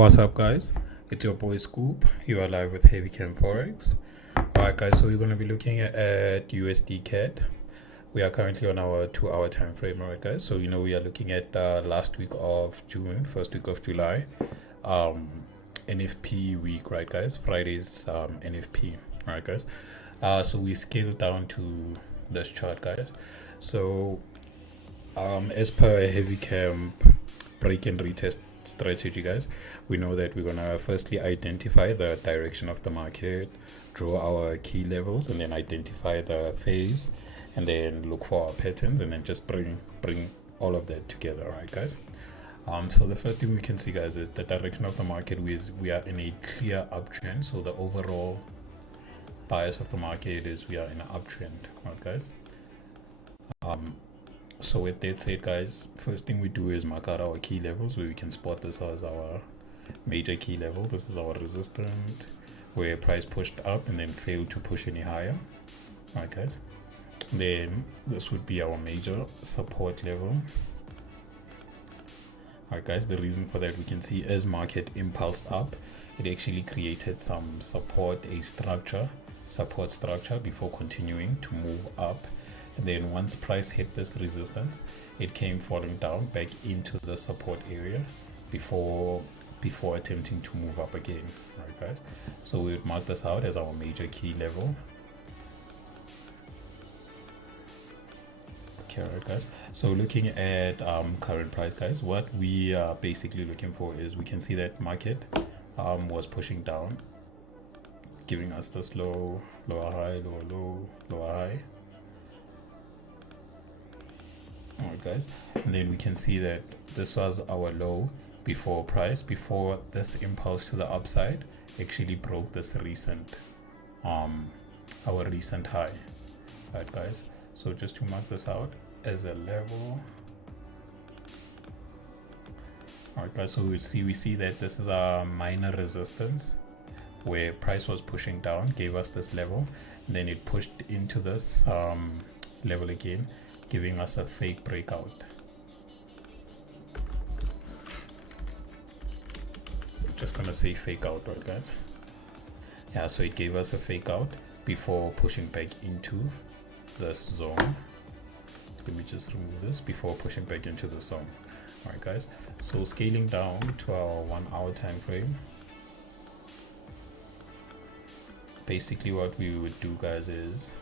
What's up, guys? It's your boy Scoop. You are live with Heavycampfxgroup. Alright, guys, so we're going to be looking at Usdcad. We are currently on our 2 hour time frame, alright, guys. So, we are looking at last week of June, first week of July, NFP week, right, guys? Friday's NFP, alright, guys. So we scaled down to this chart, guys. So, as per Heavy Camp break and retest strategy, guys, we know that we're gonna firstly identify the direction of the market, draw our key levels, and then identify the phase, and then look for our patterns, and then just bring all of that together, right, guys? So the first thing we can see, guys, is the direction of the market. We are in a clear uptrend. So the overall bias of the market is we are in an uptrend, right, guys? So with that said, guys, first thing we do is mark out our key levels, where we can spot this as our major key level. This is our resistance, where price pushed up and then failed to push any higher, right, guys? Then this would be our major support level. Alright, guys, the reason for that, we can see as market impulsed up, it actually created some support structure before continuing to move up. And then once price hit this resistance, it came falling down back into the support area before attempting to move up again, right, guys? So we would mark this out as our major key level. Okay, right, guys, so looking at current price, guys, what we are basically looking for is, we can see that market was pushing down, giving us this lower high, lower high. Alright, guys, and then we can see that this was our low before this impulse to the upside actually broke this recent our recent high, right, guys? So just to mark this out as a level. Alright, guys, so we see that this is a minor resistance where price was pushing down, gave us this level, and then it pushed into this level again, giving us a fake breakout. I'm just gonna say fake out, right, guys? Yeah, so it gave us a fake out before pushing back into this zone. Let me just remove this before pushing back into the zone. All right, guys, so scaling down to our 1 hour time frame, basically what we would do, guys, is,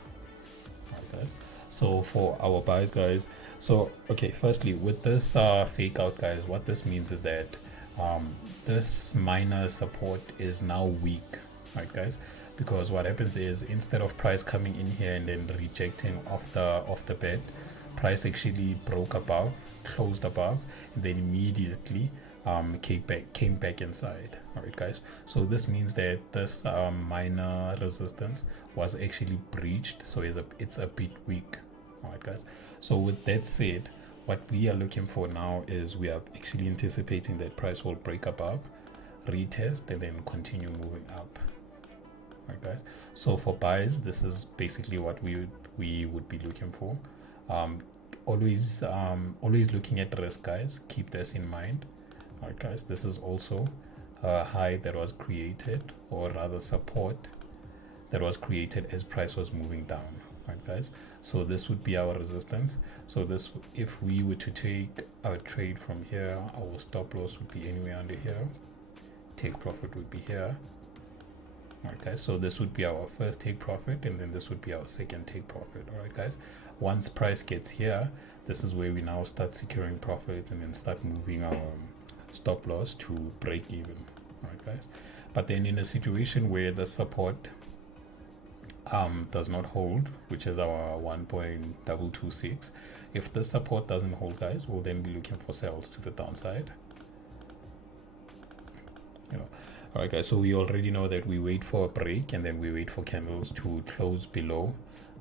all right, guys, so for our buys, guys, so okay, firstly with this fake out, guys, what this means is that this minor support is now weak, right, guys? Because what happens is, instead of price coming in here and then rejecting off the bed, price actually broke above, closed above, and then immediately came back inside. All right, guys, so this means that this minor resistance was actually breached, so it's a bit weak. All right, guys, so with that said, what we are looking for now is, we are actually anticipating that price will break above, retest, and then continue moving up. All right, guys, so for buys, this is basically what we would be looking for. Always looking at risk, guys, keep this in mind. All right, guys, this is also a high that was created, or rather support that was created as price was moving down. Right, guys, so this would be our resistance. So this, if we were to take our trade from here, our stop loss would be anywhere under here, take profit would be here. All right, guys, so this would be our first take profit, and then this would be our second take profit. All right, guys, once price gets here, this is where we now start securing profits, and then start moving our stop loss to break even. All right, guys, but then in a situation where the support does not hold, which is our 1.226, if the support doesn't hold, guys, we'll then be looking for sales to the downside. All right, guys, so we already know that we wait for a break, and then we wait for candles to close below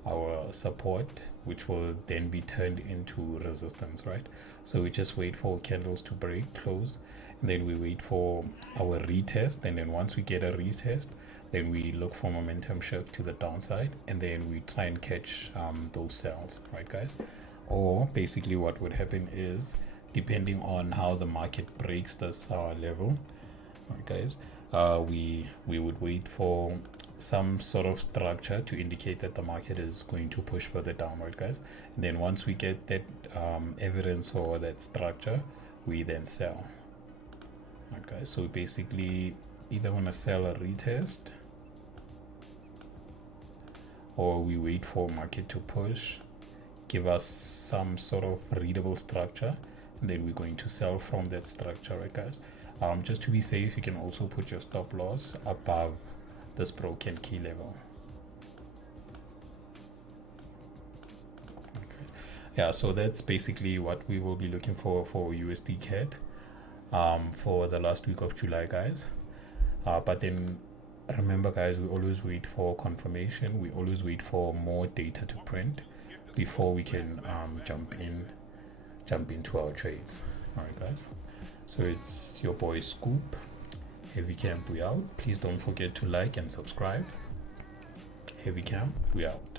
our support, which will then be turned into resistance, right? So we just wait for candles to break, close, and then we wait for our retest, and then once we get a retest, then we look for momentum shift to the downside, and then we try and catch those sales, right, guys? Or basically what would happen is, depending on how the market breaks this level, Alright guys, we would wait for some sort of structure to indicate that the market is going to push further downward, guys. And then once we get that evidence or that structure, we then sell. Alright guys, so we basically either want to sell a retest, or we wait for market to push, give us some sort of readable structure, and then we're going to sell from that structure, right guys. Just to be safe, you can also put your stop loss above this broken key level. Okay. Yeah, so that's basically what we will be looking for USDCAD for the last week of July, guys. But then remember, guys, we always wait for confirmation. We always wait for more data to print before we can jump into our trades. All right, guys. So it's your boy Scoop, Heavy Camp, we out. Please don't forget to like and subscribe. Heavy Camp, we out.